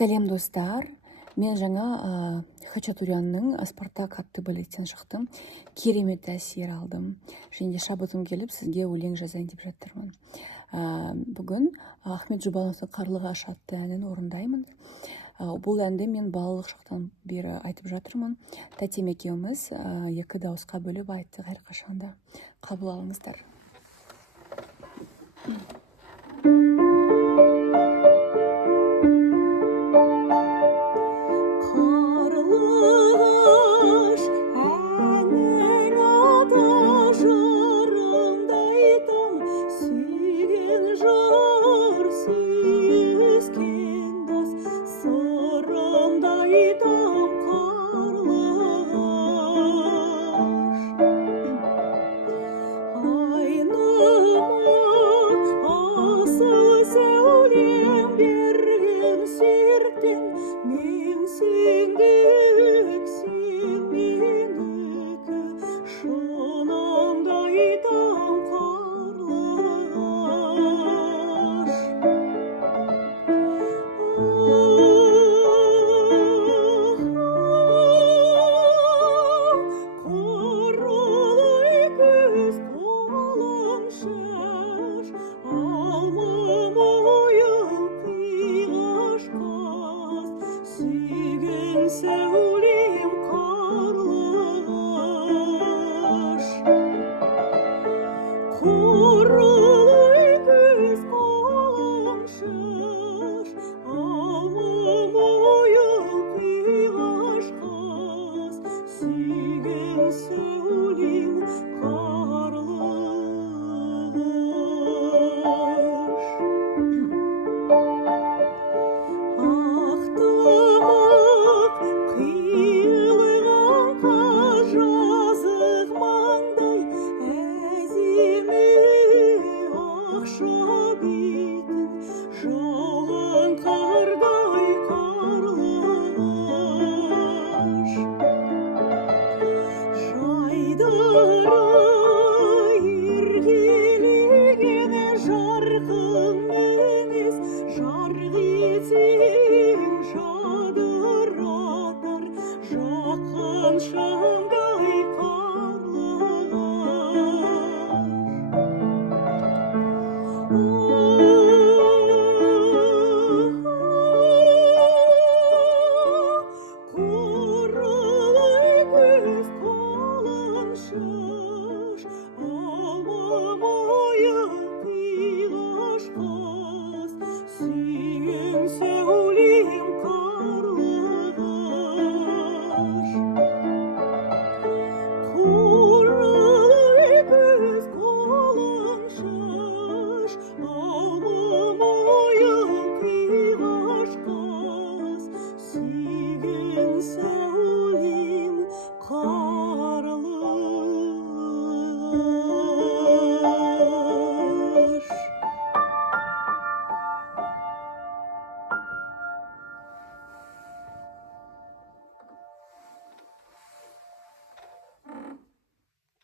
Сәлем достар, мен жаңа Хачатурянның Спартак атты балеттен шықтым. Керемет әсер алдым. Және шабытым келіп, сізге өлең жазайын деп жатырмын. Бүгін Ахмет Жұбановтың Қарлығаш атты әнін орындаймын. Бұл әнді мен балалық шақтан бері айтып жатырмын. Тәтем екеуміз екі дауысқа бөліп айттық әрқашанда. Қабыл алыңыздар. Жарқын емес, жарқ етсе